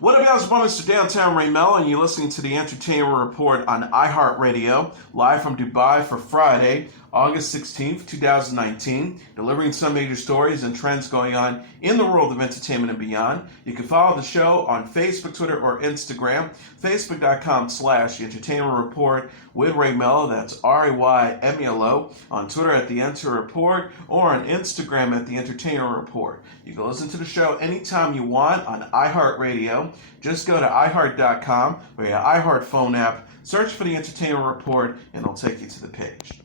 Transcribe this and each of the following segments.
What up, guys? It's Mr. Downtown Melo, and you're listening to the Entertainment Report on iHeartRadio, live from Dubai for Friday, August 16th, 2019, delivering some major stories and trends going on in the world of entertainment and beyond. You can follow the show on Facebook, Twitter, or Instagram. Facebook.com/The Entertainment Report with Ray Melo, that's RAYMELO, on Twitter at The Enter Report, or on Instagram at The Entertainment Report. You can listen to the show anytime you want on iHeartRadio. Just go to iHeart.com or your iHeart phone app, search for The Entertainment Report, and it'll take you to the page.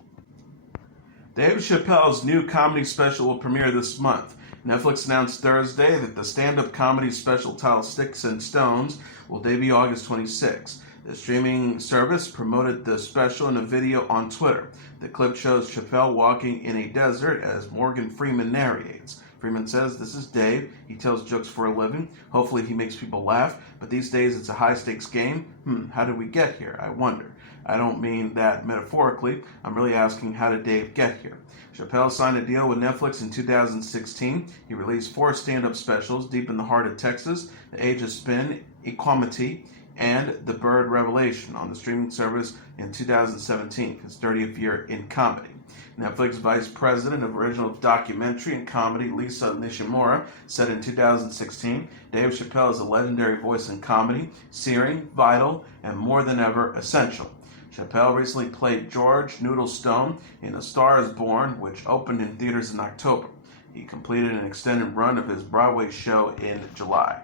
Dave Chappelle's new comedy special will premiere this month. Netflix announced Thursday that the stand-up comedy special titled Sticks and Stones will debut August 26. The streaming service promoted the special in a video on Twitter. The clip shows Chappelle walking in a desert as Morgan Freeman narrates. Freeman says, "This is Dave. He tells jokes for a living. Hopefully he makes people laugh. But these days it's a high-stakes game. How did we get here? I wonder. I don't mean that metaphorically. I'm really asking, how did Dave get here?" Chappelle signed a deal with Netflix in 2016. He released 4 stand-up specials, Deep in the Heart of Texas, The Age of Spin, Equanimity, and The Bird Revelation on the streaming service in 2017, his 30th year in comedy. Netflix Vice President of Original Documentary and Comedy Lisa Nishimura said in 2016, "Dave Chappelle is a legendary voice in comedy, searing, vital, and more than ever essential." Chappelle recently played George Noodle Stone in A Star is Born, which opened in theaters in October. He completed an extended run of his Broadway show in July.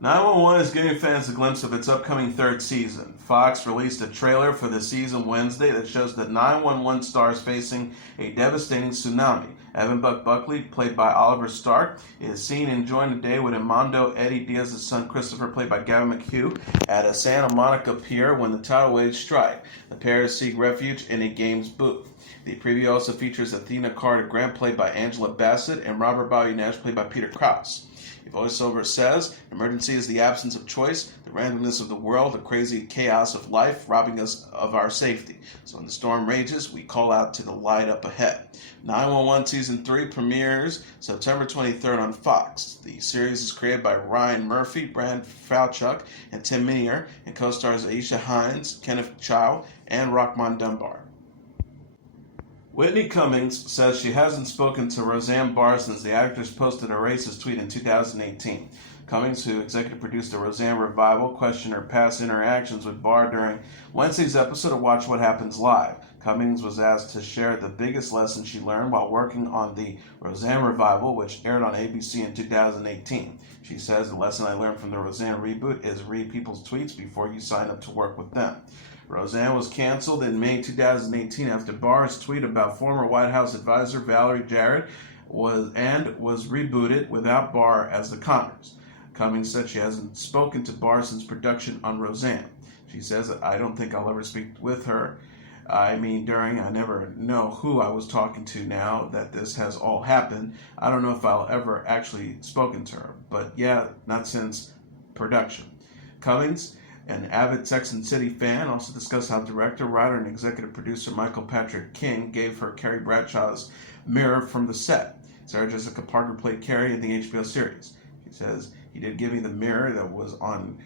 911 is giving fans a glimpse of its upcoming 3rd season. Fox released a trailer for the season Wednesday that shows the 911 stars facing a devastating tsunami. Evan Buck Buckley, played by Oliver Stark, is seen enjoying the day with Armando Eddie Diaz's son Christopher, played by Gavin McHugh, at a Santa Monica pier when the tidal waves strike. The pair seek refuge in a games booth. The preview also features Athena Carter Grant, played by Angela Bassett, and Robert Bobby Nash, played by Peter Krause. The voiceover says, "Emergency is the absence of choice, the randomness of the world, the crazy chaos of life robbing us of our safety. So when the storm rages, we call out to the light up ahead." 911 Season 3 premieres September 23rd on Fox. The series is created by Ryan Murphy, Brad Falchuk, and Tim Minier, and co-stars Aisha Hines, Kenneth Chow, and Rockmond Dunbar. Whitney Cummings says she hasn't spoken to Roseanne Barr since the actress posted a racist tweet in 2018. Cummings, who executive produced the Roseanne revival, questioned her past interactions with Barr during Wednesday's episode of Watch What Happens Live. Cummings was asked to share the biggest lesson she learned while working on the Roseanne revival, which aired on ABC in 2018. She says, "The lesson I learned from the Roseanne reboot is read people's tweets before you sign up to work with them." Roseanne was canceled in May 2018 after Barr's tweet about former White House advisor Valerie Jarrett was rebooted without Barr as the Connors. Cummings said she hasn't spoken to Barr since production on Roseanne. She says, "I don't think I'll ever speak with her. I never know who I was talking to now that this has all happened. I don't know if I'll ever actually spoken to her, but yeah, not since production." Cummings, an avid Sex and the City fan, also discussed how director, writer, and executive producer Michael Patrick King gave her Carrie Bradshaw's mirror from the set. Sarah Jessica Parker played Carrie in the HBO series. She says, "He did give me the mirror that was on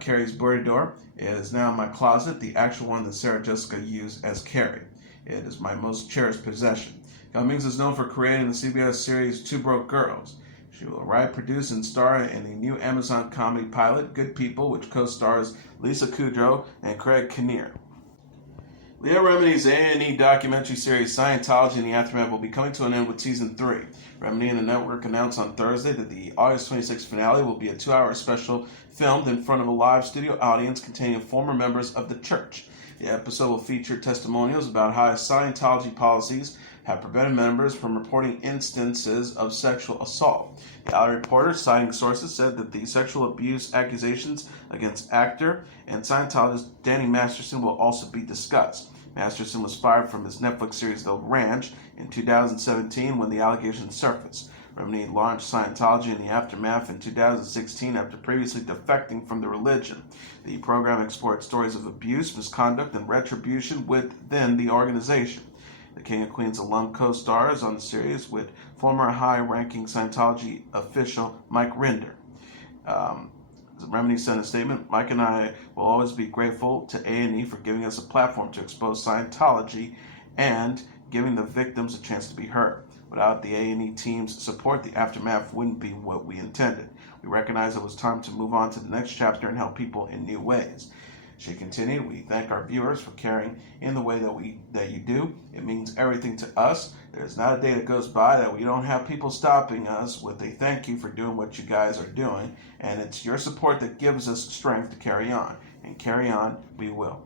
Carrie's boudoir. It is now in my closet, the actual one that Sarah Jessica used as Carrie. It is my most cherished possession." Cummings is known for creating the CBS series Two Broke Girls. She will write, produce, and star in the new Amazon comedy pilot, Good People, which co-stars Lisa Kudrow and Craig Kinnear. Leah Remini's A&E documentary series Scientology in the Aftermath will be coming to an end with Season 3. Remini and the network announced on Thursday that the August 26th finale will be a 2-hour special filmed in front of a live studio audience containing former members of the church. The episode will feature testimonials about how Scientology policies have prevented members from reporting instances of sexual assault. The Alley reporter, citing sources, said that the sexual abuse accusations against actor and Scientologist Danny Masterson will also be discussed. Masterson was fired from his Netflix series The Ranch in 2017 when the allegations surfaced. Remini launched Scientology in the Aftermath in 2016 after previously defecting from the religion. The program explored stories of abuse, misconduct, and retribution within the organization. The King of Queens alum co-stars on the series with former high-ranking Scientology official Mike Rinder. Remini sent a statement. Mike and I will always be grateful to A&E for giving us a platform to expose Scientology and giving the victims a chance to be heard. Without the A&E team's support, the aftermath wouldn't be what we intended. We recognized it was time to move on to the next chapter and help people in new ways. She continued, we thank our viewers for caring in the way that you do. It means everything to us. There's not a day that goes by that we don't have people stopping us with a thank you for doing what you guys are doing. And it's your support that gives us strength to carry on. And carry on, we will.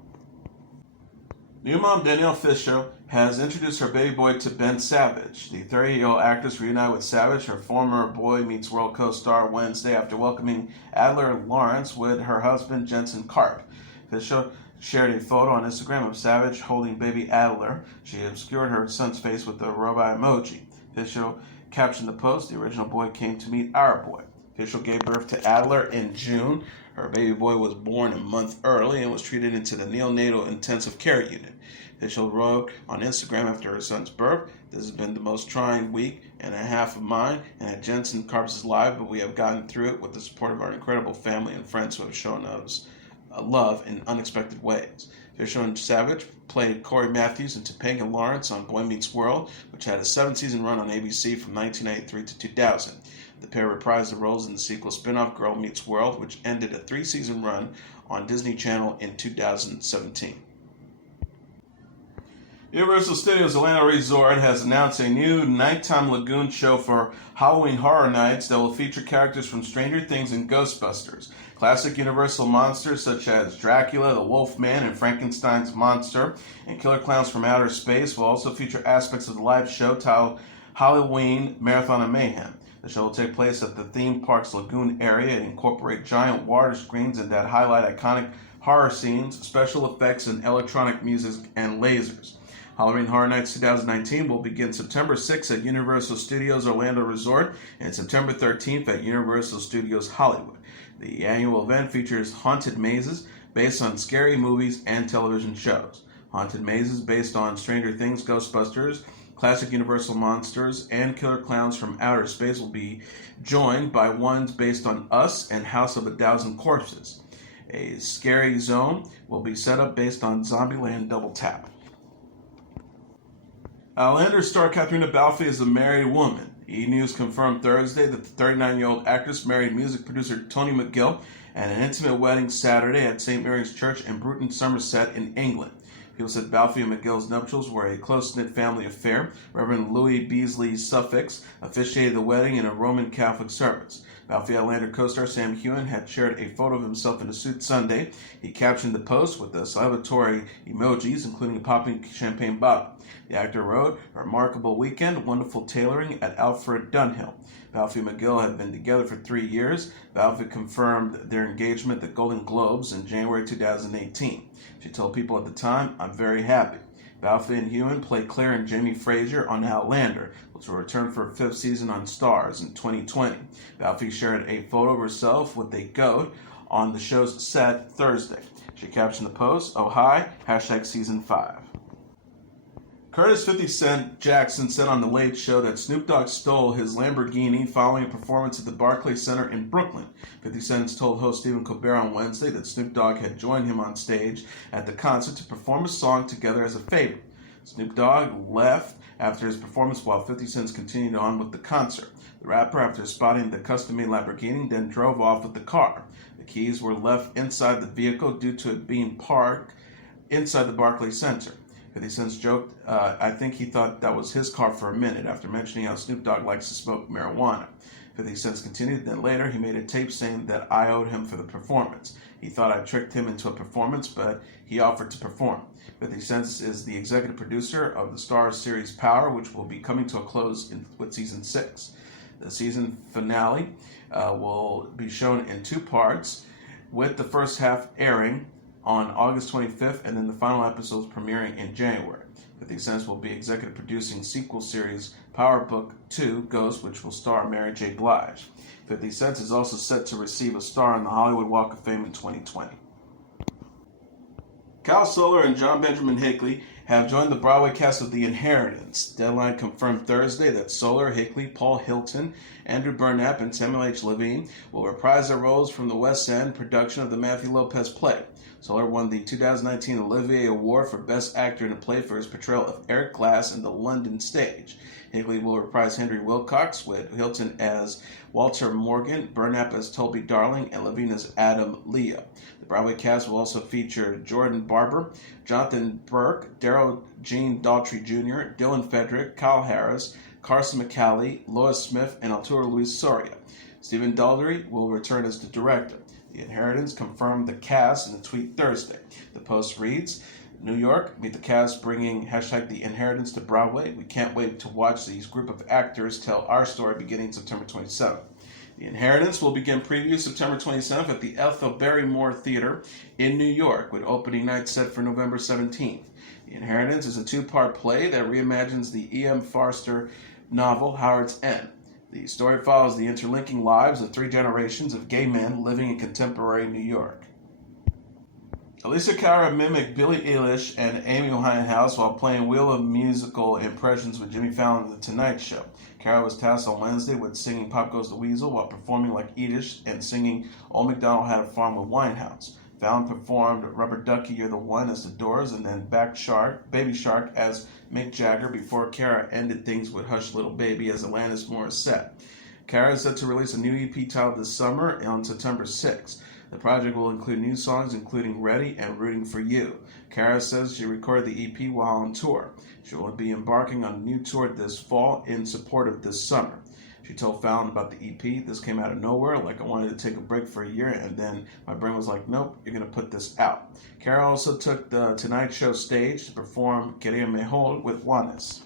New mom Danielle Fisher has introduced her baby boy to Ben Savage. The 30-year-old actress reunited with Savage, her former Boy Meets World co-star, Wednesday after welcoming Adler Lawrence with her husband Jensen Karp. Fisher shared a photo on Instagram of Savage holding baby Adler. She obscured her son's face with a robot emoji. Fisher captioned the post, the original boy came to meet our boy. Fisher gave birth to Adler in June. Her baby boy was born a month early and was treated into the neonatal intensive care unit. Fisher wrote on Instagram after her son's birth, this has been the most trying week and a half of mine and at Jensen Karp's life, but we have gotten through it with the support of our incredible family and friends who have shown us love in unexpected ways. Fisher and Savage played Corey Matthews and Topanga Lawrence on Boy Meets World, which had a 7-season run on ABC from 1993 to 2000. The pair reprised the roles in the sequel spin-off Girl Meets World, which ended a 3-season run on Disney Channel in 2017. Universal Studios Orlando Resort has announced a new nighttime lagoon show for Halloween Horror Nights that will feature characters from Stranger Things and Ghostbusters. Classic Universal monsters such as Dracula, the Wolfman, and Frankenstein's monster, and killer clowns from outer space will also feature aspects of the live show titled Halloween Marathon of Mayhem. The show will take place at the theme park's lagoon area and incorporate giant water screens that highlight iconic horror scenes, special effects, and electronic music and lasers. Halloween Horror Nights 2019 will begin September 6th at Universal Studios Orlando Resort and September 13th at Universal Studios Hollywood. The annual event features haunted mazes based on scary movies and television shows. Haunted mazes based on Stranger Things, Ghostbusters, classic Universal monsters, and killer clowns from outer space will be joined by ones based on Us and House of a Thousand Corpses. A scary zone will be set up based on Zombieland Double Tap. Outlander star Katharina Balfe is a married woman. E! News confirmed Thursday that the 39-year-old actress married music producer Tony McGill at an intimate wedding Saturday at St. Mary's Church in Bruton, Somerset in England. People said Balfe and McGill's nuptials were a close-knit family affair. Reverend Louis Beasley Suffolk officiated the wedding in a Roman Catholic service. Balfe Outlander co-star Sam Heughan had shared a photo of himself in a suit Sunday. He captioned the post with the celebratory emojis, including a popping champagne bottle. The actor wrote, "A remarkable weekend, wonderful tailoring at Alfred Dunhill." Balfe and McGill had been together for 3 years. Balfe confirmed their engagement at the Golden Globes in January 2018. She told people at the time, "I'm very happy." Balfe and Heughan played Claire and Jamie Fraser on Outlander, which will return for a 5th season on Starz in 2020. Balfe shared a photo of herself with a goat on the show's set Thursday. She captioned the post, "Oh hi, #season 5. Curtis 50 Cent Jackson said on The Late Show that Snoop Dogg stole his Lamborghini following a performance at the Barclays Center in Brooklyn. 50 Cent told host Stephen Colbert on Wednesday that Snoop Dogg had joined him on stage at the concert to perform a song together as a favor. Snoop Dogg left after his performance while 50 Cent continued on with the concert. The rapper, after spotting the custom-made Lamborghini, then drove off with the car. The keys were left inside the vehicle due to it being parked inside the Barclays Center. 50 Cent joked, I think he thought that was his car for a minute, after mentioning how Snoop Dogg likes to smoke marijuana. 50 Cent continued, then later he made a tape saying that I owed him for the performance. He thought I tricked him into a performance, but he offered to perform. 50 Cent is the executive producer of the Starz series Power, which will be coming to a close with season 6. The season finale will be shown in 2 parts, with the first half airing on August 25th, and then the final episodes premiering in January. 50 Cent will be executive producing sequel series Power Book 2 Ghost, which will star Mary J. Blige. 50 Cent is also set to receive a star on the Hollywood Walk of Fame in 2020. Kyle Soller and John Benjamin Hinckley have joined the Broadway cast of The Inheritance. Deadline confirmed Thursday that Soller, Hinckley, Paul Hilton, Andrew Burnap and Samuel H. Levine will reprise their roles from the West End production of the Matthew Lopez play. Soler won the 2019 Olivier Award for Best Actor in a Play for his portrayal of Eric Glass in the London stage. Higley will reprise Henry Wilcox, with Hilton as Walter Morgan, Burnap as Toby Darling, and Levine as Adam Leo. The Broadway cast will also feature Jordan Barber, Jonathan Burke, Daryl Gene Daughtry Jr., Dylan Fedrick, Kyle Harris, Carson McCallie, Lois Smith, and Arturo Luis Soria. Stephen Daldry will return as the director. The Inheritance confirmed the cast in a tweet Thursday. The Post reads, New York, meet the cast bringing #The Inheritance to Broadway. We can't wait to watch these group of actors tell our story beginning September 27th. The Inheritance will begin previews September 27th at the Ethel Barrymore Theater in New York, with opening night set for November 17th. The Inheritance is a two-part play that reimagines the E.M. Forster novel Howard's End. The story follows the interlinking lives of three generations of gay men living in contemporary New York. Alicia Cara mimicked Billie Eilish and Amy Winehouse while playing Wheel of Musical impressions with Jimmy Fallon on The Tonight Show. Cara was tasked on Wednesday with singing Pop Goes the Weasel while performing like Edish and singing Old MacDonald Had a Farm with Winehouse. Fallon performed Rubber Ducky You're the One as The Doors and then Baby Shark as Mick Jagger before Cara ended things with Hush Little Baby as Alanis Morissette. Cara is set to release a new EP titled this summer on September 6th. The project will include new songs including Ready and Rooting for You. Cara says she recorded the EP while on tour. She will be embarking on a new tour this fall in support of this summer. She told Fallon about the EP, "This came out of nowhere, like I wanted to take a break for a year, and then my brain was like, nope, you're going to put this out." Cara also took the Tonight Show stage to perform Quería Mejor with Juanes.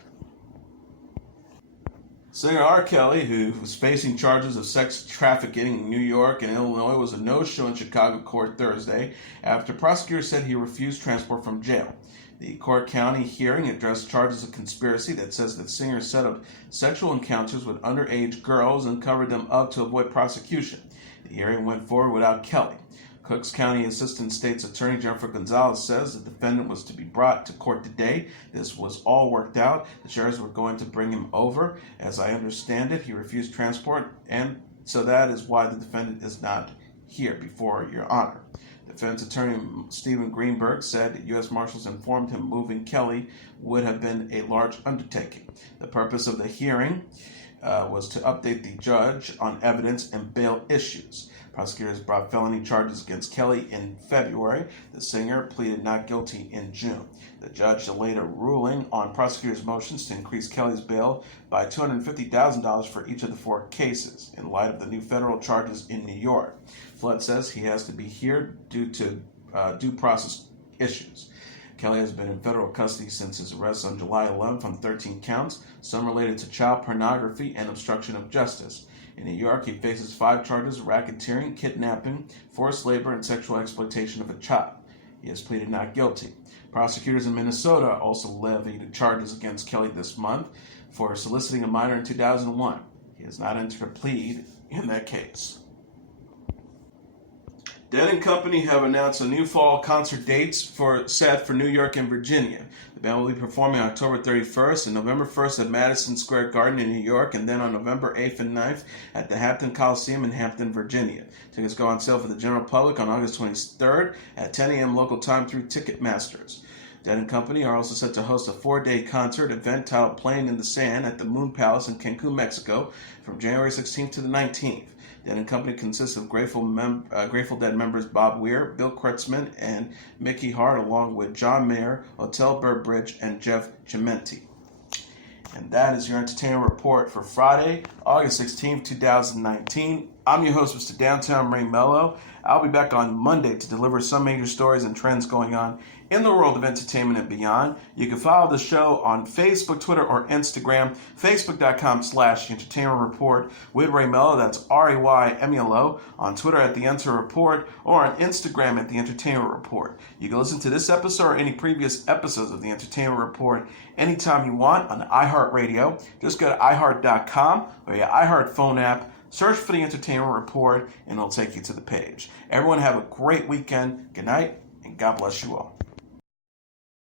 Singer R. Kelly, who was facing charges of sex trafficking in New York and Illinois, was a no-show in Chicago court Thursday after prosecutors said he refused transport from jail. The Cork County hearing addressed charges of conspiracy that says that singer set up sexual encounters with underage girls and covered them up to avoid prosecution. The hearing went forward without Kelly. Cooks County Assistant State's Attorney Jennifer Gonzalez says the defendant was to be brought to court today. This was all worked out. The sheriffs were going to bring him over. As I understand it, he refused transport, and so that is why the defendant is not here before Your Honor. Defense attorney Stephen Greenberg said U.S. Marshals informed him moving Kelly would have been a large undertaking. The purpose of the hearing was to update the judge on evidence and bail issues. Prosecutors brought felony charges against Kelly in February. The singer pleaded not guilty in June. The judge delayed a ruling on prosecutors' motions to increase Kelly's bail by $250,000 for each of the four cases, in light of the new federal charges in New York. Flood says he has to be here due to due process issues. Kelly has been in federal custody since his arrest on July 11th on 13 counts, some related to child pornography and obstruction of justice. In New York, he faces 5 charges of racketeering, kidnapping, forced labor, and sexual exploitation of a child. He has pleaded not guilty. Prosecutors in Minnesota also levied charges against Kelly this month for soliciting a minor in 2001. He has not entered a plea in that case. Dead & Company have announced a new fall concert dates set for New York and Virginia. The band will be performing October 31st and November 1st at Madison Square Garden in New York, and then on November 8th and 9th at the Hampton Coliseum in Hampton, Virginia. Tickets go on sale for the general public on August 23rd at 10 a.m. local time through Ticketmasters. Dead & Company are also set to host a 4-day concert event titled Playing in the Sand at the Moon Palace in Cancun, Mexico from January 16th to the 19th. Dead & Company consists of Grateful Dead members Bob Weir, Bill Kurtzman, and Mickey Hart, along with John Mayer, Otel Burbridge, and Jeff Chimenti. And that is your entertainment report for Friday, August 16th, 2019. I'm your host, Mr. Downtown Ray Melo. I'll be back on Monday to deliver some major stories and trends going on in the world of entertainment and beyond. You can follow the show on Facebook, Twitter, or Instagram. Facebook.com/Entertainment Report with Ray Melo. That's RAYMELO. On Twitter at The Enter Report, or on Instagram at The Entertainment Report. You can listen to this episode or any previous episodes of The Entertainment Report anytime you want on iHeartRadio. Just go to iHeart.com or your iHeart phone app. Search for The Entertainment Report, and it'll take you to the page. Everyone have a great weekend. Good night, and God bless you all.